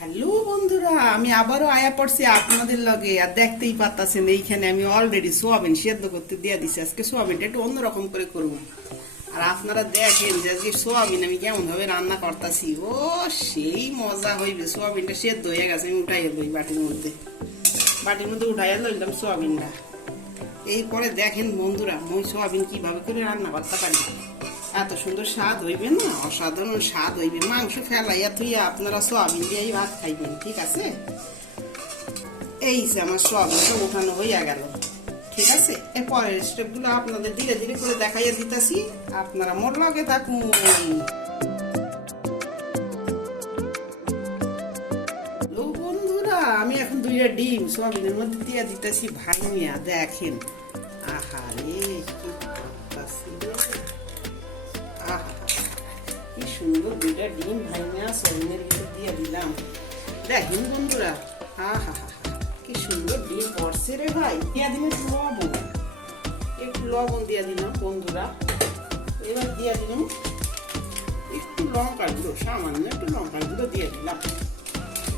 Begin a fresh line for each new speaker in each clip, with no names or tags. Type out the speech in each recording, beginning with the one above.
Hello বন্ধুরা, আমি আবারও আয়া পড়ছি আপনাদের লগে। আর দেখতেই পাচ্ছেন এইখানে আমি অলরেডি সোয়াবিন সেদ্ধ করতে দিয়ে দিছি। আজকে সোয়াবিনটা একটু অন্যরকম করে করব। আর আপনারা দেখেন যে আজকে সোয়াবিন আমি কেমনভাবে রান্না করতেছি। ও, সেই মজা হইবে, সোয়াবিনটা সেদ্ধ হয়ে গেছে, আমি উঠাই লই বাটির মধ্যে। বাটির মধ্যে উঠাই লইলাম সোয়াবিনটা। এরপরে দেখেন বন্ধুরা, মই সোয়াবিন কীভাবে করে রান্না করতে পারি। এত সুন্দর স্বাদ হইবে না? অসাধারণ স্বাদ হইবে। মাংস ফেলাইয়া থুইয়া আপনারা সোয়াবিন দিয়েই ভাত খাইবেন, ঠিক আছে? এই যে আমার সোয়াবিনটা উঠানো হইয়া গেল, ঠিক আছে? এর পরের স্টেপগুলো আপনাদের ধীরে ধীরে করে দেখাইয়া দিতেছি। আপনারা মোর লগে থাকুন। আমি এখন দুইটা ডিম সোয়াবিনের মধ্যে দিয়ে দিতেছি ভাঙিয়া, দেখেন। আহারে। সুন্দর দুইটা ডিম ভাঙিয়া সোয়াবিনের ভিতর দিয়ে দিলাম দেখেন বন্ধুরা হা হা হা কি সুন্দর ডিম পড়ছে রে ভাই দিয়া একটু লবণ একটু লবণ দিয়ে দিলাম বন্ধুরা এবার দিয়ে দিলাম একটু লঙ্কা গুঁড়ো সামান্য একটু লঙ্কা গুঁড়ো দিয়ে দিলাম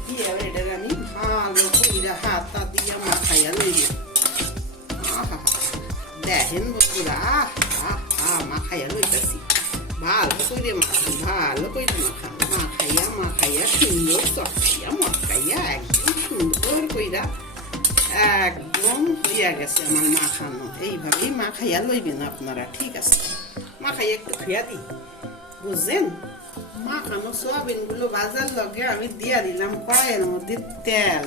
দিয়ে এবার এটাকে আমি ভালো করে হাতটা দিয়ে মাখাইয়া লইব আহা দেখেন বন্ধুরা আহা আহা মাখাইয়া লইতেছি ভালো করে মাখা ভালো করে মাখা মাখাইয়া মাখাইয়া সুন্দর চটকিয়া মাখাইয়া একদম সুন্দর কইরা একদম হইয়া গেছে আমার এইভাবেই মাখাইয়া লইবেন আপনারা ঠিক আছে মাখাইয়া একটু খুয়া দিই বুঝছেন মাখানো সোয়াবিনগুলো ভাজার লগে আমি দিয়া দিলাম কড়াইয়ের মধ্যে তেল।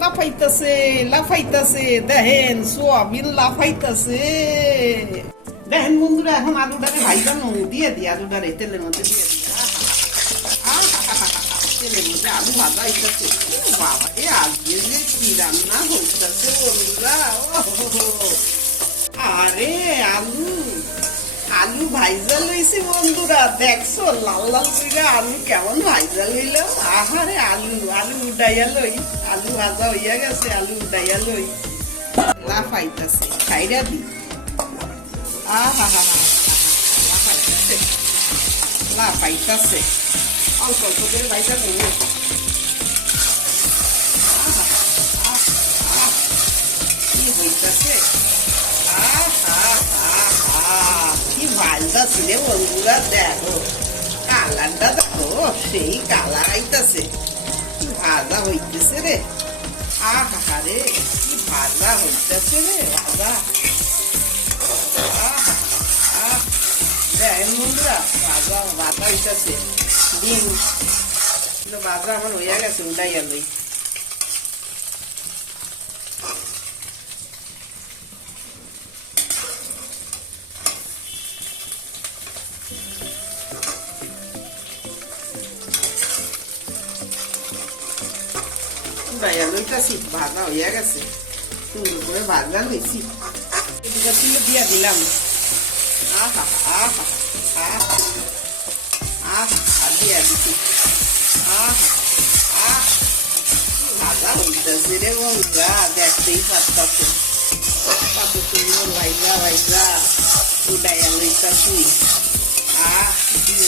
লাফাইতাছে লাফাইতাছে দেখেন সোয়াবিন লাফাইতাছে। দেখেন বন্ধুরা, এখন আলুটাকে ভাইজানো দিয়ে দিই আলুটারে তেলের মধ্যে দিয়ে দিই। তেলের মধ্যে আলু ভাজা হইতাছে বাবা, এ আজকে যে রান্না হইতাছে বন্ধুরা। আরে আলু আলু ভাইজা লইছি বন্ধুরা, দেখছ, লাল লাল করে আলু কেমন ভাইজা লইল আহারে আলু আলু উডাইয়া লই, আলু ভাজা হইয়া গেছে, আলু উডাইয়া লই। লাফাইতাছে খাইরা দি। আহা হা হা লাফাইতাছে লাফাইতাছে অল্প অল্প করে ভাইজা করব কি হইতাছে কি ভাজতাছে রে বন্ধুরা দেখো কালারটা দেখো সেই কালার আইতাছে কি ভাজা হইতেছে রে আহা রে কি ভাজা হইতেছে রে ভাজা বন্ধুরা, ভাজা ভাজা হইতেছে। ডিম। ভাজা আমার হইয়া গেছে উঠাইয়া লই উঠাইয়া লইতাছি ভাজা হইয়া গেছে। সুন্দর করে ভাজা লইছি। দিয়া দিলাম। আহা আহা। আহা দিয়া দিছি আহা আহা ভাজা হইতেছে রে বন্ধুরা দেখতেই পারতাছে কত সুন্দর ভাইজা ভাইজা উডাইয়া লইতাছি আহ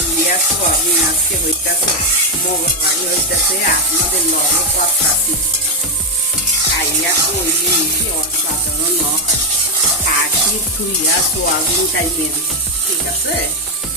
দিয়া সোয়াবিন আজকে হইতাছে মগর বাড়ি হইতাছে আপনাদের লগে পারতাছি খাইয়া কইলি অসাধারণ নয় কাশি থুইয়া ঠিক আছে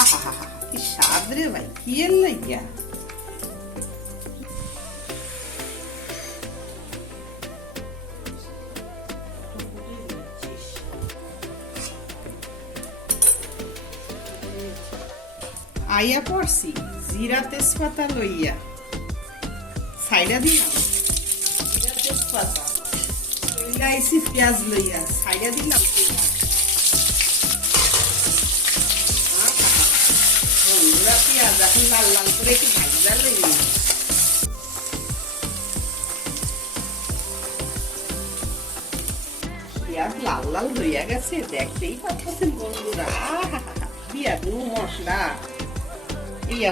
আহা হা হা আইয়া পড়ছি, জিরা তেজপাতা লইয়া। সাইডা দিলাম জিরা তেজপাতা। আইছি, পেঁয়াজ লইয়া। সাইডা দিলাম, পেঁয়াজ।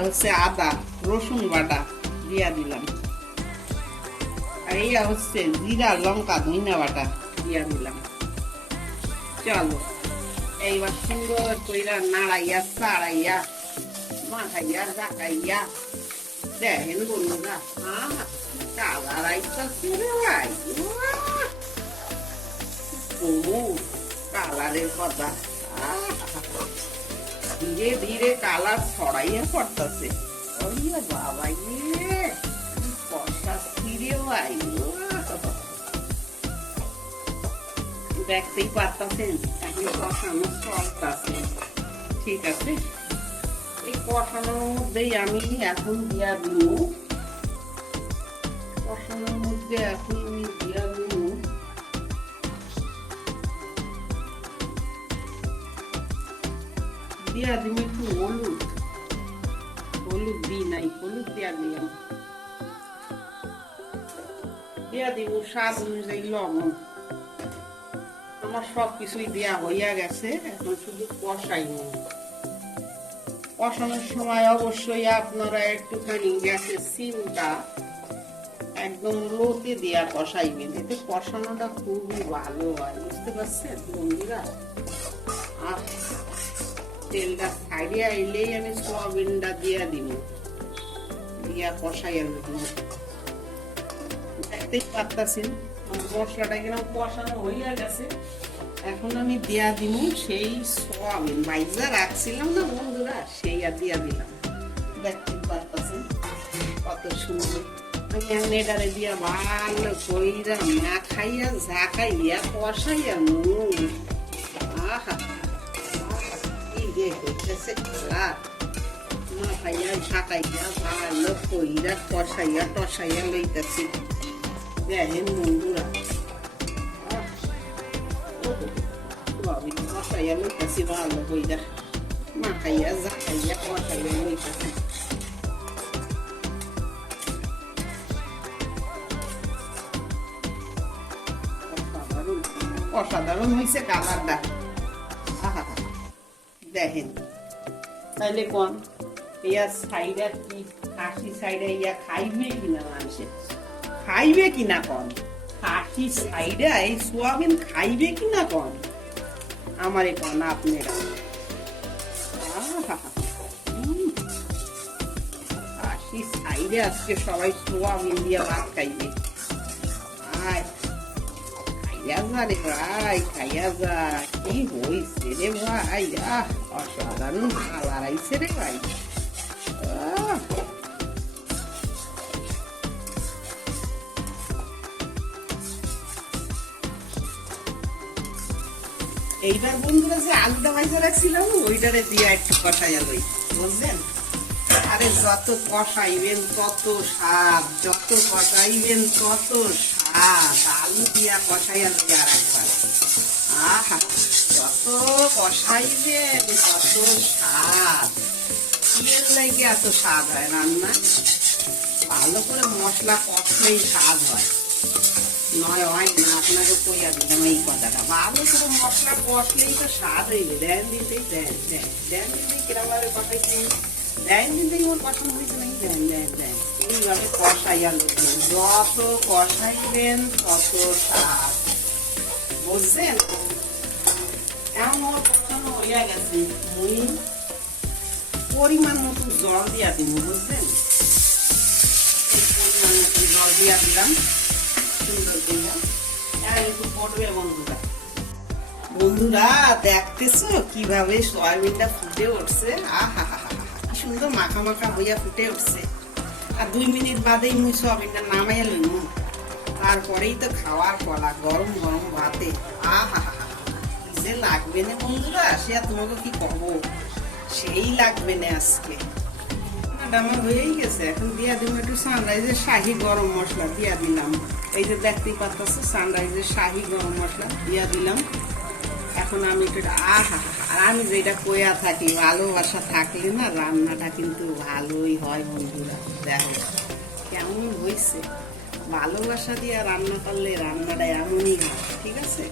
হচ্ছে আদা রসুন বাটা দিয়া দিলাম আর ইয়া হচ্ছে জিরা লঙ্কা ধইনা বাটা দিয়া দিলাম চলো এইবার সুন্দর কইরা নাড়াইয়া চাড়াইয়া চাড়াইয়া মাখাইয়া জাকাইয়া দেখেন বন্ধুরা আহা কালার আইতাছে রে ভাই উয়াহ! ও কালারের কথা ধীরে ধীরে কালার ছড়াইয়া পড়তাছে ওইয়া বাবা ইয়ে কষা ছিঁড়ে ভাই দেখতেই পারতাছেন এখন কষানো চলতাছে ঠিক আছে এই কষানোর মধ্যেই আমি এখন দিয়া দিব। কষানোর মধ্যে এখন আমি দিই নাই, হলুদ স্বাদ অনুযায়ী লবণ। আমার সব কিছুই দেয়া হইয়া গেছে, এখন শুধু কষাই কষানোর সময় অবশ্যই আপনারা একটুখানি গ্যাসের সিমটা একদম লোতে দেয়া কষাইবেন এতে কষানোটা খুবই ভালো হয়, বুঝতে পারছেন বন্ধুরা? আর তেলটা সাইডে আইলেই আমি সোয়াবিনটা দিয়া দিব দিয়া কষাইয়া দিব দেখতেই পারতাছেন মশলাটা কীরকম কষানো হইয়া গেছে। এখন আমি দিয়া দিব সেই সোয়াবিন। বাইজা রাখছিলাম না বন্ধুরা সেই আর দিয়া দিলাম। দেখতে পারতাছেন কত সুন্দর। আমি এটারে দিয়া ভালো কইরা মাখাইয়া ঝাঁকাইয়া কষাইয়া নুন। আহা কি যে হইতেছে কালার মাখাইয়া ঝাঁকাইয়া ভালো কইরা কষাইয়া টসাইয়া লইতেছি। দেখেন বন্ধুরা। কষাইয়া লইতেছি অসাধারণ অসাধারণ হয়েছে কালারটা দেখেন তাহলে কোন ইয়া সাইডা কি খাসি সাইডে ইয়া খাইবে কিনা মানুষে খাইবে কিনা কন খাসি সাইডে এই সোয়াবিন খাইবে কিনা কন আমার কন আপনারা। আহা। উম। খাসি আজকে সবাই সোয়াবিন দিয়ে ভাত খাইবে। আয়। খাইয়া যা রে ভাই, খাইয়া যা। কি হইছে রে ভাই? আহ, অসাধারণ কালার আইছে রে ভাই। আহ। এইবার বন্ধুরা যে আলুটা ভাইজা রাখছিলাম, ওইটারে দিয়ে একটু কষাই লই। বুঝলেন? আরে যত কষাইবেন, তত স্বাদ, যত কষাইবেন, তত স্বাদ। আলু দিয়া কষাই লই আর একবার। আহা, যত কষাইবেন, তত স্বাদ। এর লাগে এত স্বাদ হয় রান্না ভালো করে মশলা কষলেই স্বাদ হয়। নয়, হয় না, আপনাকে কইয়া দিলাম এই কথাটা। ভালো করে মশলা কষলেই তো স্বাদ হইবে। দেন দিতেই দেন দেন দেন দিতেই কিরম ভাবে কষাইছি দেন দিতেই ওর কষানো হয়েছে নাকি? দেন দেন দেন। এইভাবে কষাইয়া লোকেন যত কষাইবেন, তত স্বাদ। বুঝছেন? এমন ওর কষানো হইয়া গেছে। মুই পরিমাণ মতো জল দিয়া দিব, বুঝছেন? পরিমাণ মতো জল দিয়া দিলাম। বন্ধুরা, দেখতেছো কীভাবে সয়াবিনটা ফুটে উঠছে? আহা সুন্দর মাখা মাখা হইয়া ফুটে উঠছে। আর দুই মিনিট বাদেই মুই সয়াবিনটা নামাইয়া লইমু। তারপরেই তো খাওয়ার পলা গরম গরম ভাতে। আহা যে লাগবে না বন্ধুরা, সে আর তোমাকে কি কব সেই লাগবে না আজকে। রান্নাটা আমার হয়েই গেছে। এখন দিয়া দিব একটু সানরাইজের শাহি গরম মশলা দিয়া দিলাম। এই যে দেখতেই পাচ্ছ সানরাইজের শাহি গরম মশলা দিয়া দিলাম। এখন আমি একটু, আহা, আর আমি যেটা কয়া থাকি, ভালোবাসা থাকলে না রান্নাটা কিন্তু ভালোই হয় বন্ধুরা। দেখো, কেমন হয়েছে ভালোবাসা দিয়ে রান্না করলে রান্নাটা এমনই হয়, ঠিক আছে?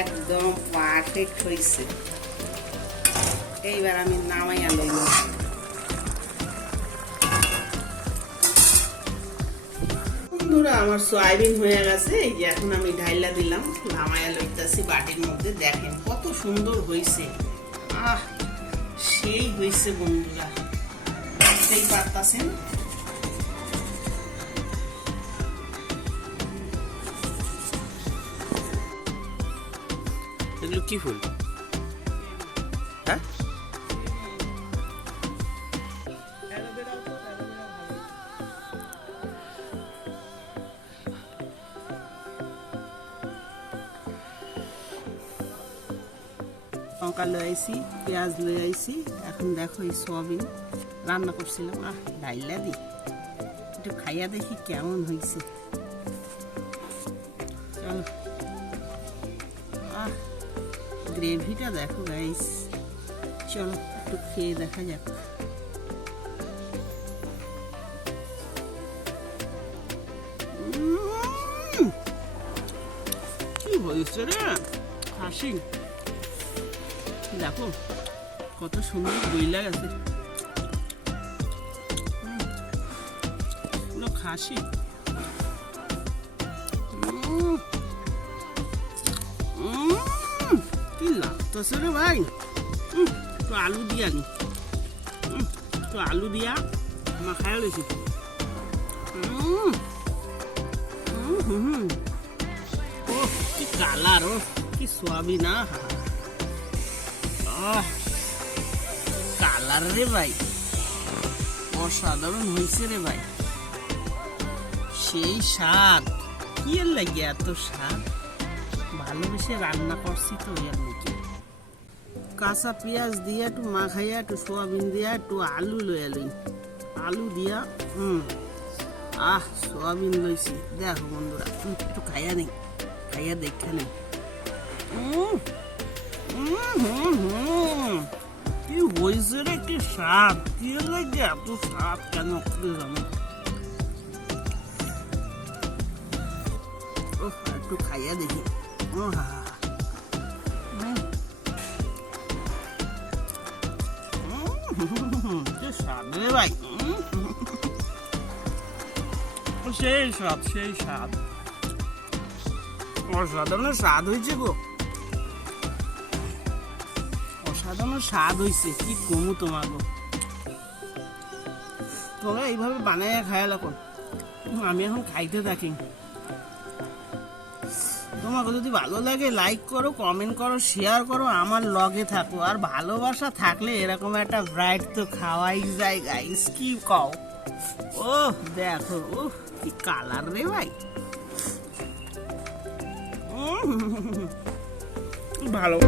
একদম পারফেক্ট হয়েছে এইবার আমি নামাইয়া লইব বন্ধুরা, আমার সয়াবিন হয়ে গেছে। এই যে এখন আমি ঢাইলা দিলাম নামাইয়া লইতাছি বাটির মধ্যে। দেখেন কত সুন্দর হয়েছে আহ, সেই হয়েছে বন্ধুরা। দেখতেই পারতাছেন?
এগুলো কি ফুল? হ্যাঁ?
লঙ্কা লয়ে আইছি, পেঁয়াজ লয়ে আইছি, এখন দেখো এই সোয়াবিন রান্না করছিলাম। আহ, ডাইলা দি। একটু খাইয়া দেখি কেমন হয়েছে চলো। আহ, গ্রেভিটা দেখো গাইস চলো, একটু খেয়ে দেখা যাক। হয়েছে রে? হাসি দেখো কত সুন্দর বইলা গেছে। পুরো খাসি। কি লাগতেছে রে ভাই? একটু আলু দিয়া একটু আলু দিয়া মাখায় লইছি। উম, উম, হুম, হুম। ও কি কালার ও কি সোয়াবিনা কালার রে ভাই। অসাধারণ হয়েছে রে ভাই। সেই স্বাদ কি এর লাগে এত স্বাদ ভালোবেসে রান্না করছি তো এর নাকি কাঁচা পেঁয়াজ দিয়া একটু মাখাইয়া, একটু সোয়াবিন দিয়া একটু আলু লইয়া লই। আলু দিয়া হুম আহ, সোয়াবিন লইছি। দেখো বন্ধুরা, একটু খাইয়া নেই, খাইয়া দেখে নেই। হুম কি হয়েছে রে কি স্বাদ কি লাগে এত স্বাদ কেন জানো একটু খাইয়া দেখি স্বাদ ভাই। সেই স্বাদ সেই স্বাদ অসাধারণ স্বাদ হয়েছে গো অসাধারণ স্বাদ হয়েছে কি কমু তোমাকে তোমরা এইভাবে বানাইয়া খায়া লাগো আমি এখন খাইতে থাকি। তোমাকে যদি ভালো লাগে লাইক করো কমেন্ট করো শেয়ার করো, আমার লগে থাকো। আর ভালোবাসা থাকলে এরকম একটা ব্রাইট তো খাওয়াই যায় গাইস কি কও? ও দেখো ও কি কালার রে ভাই। ভালো।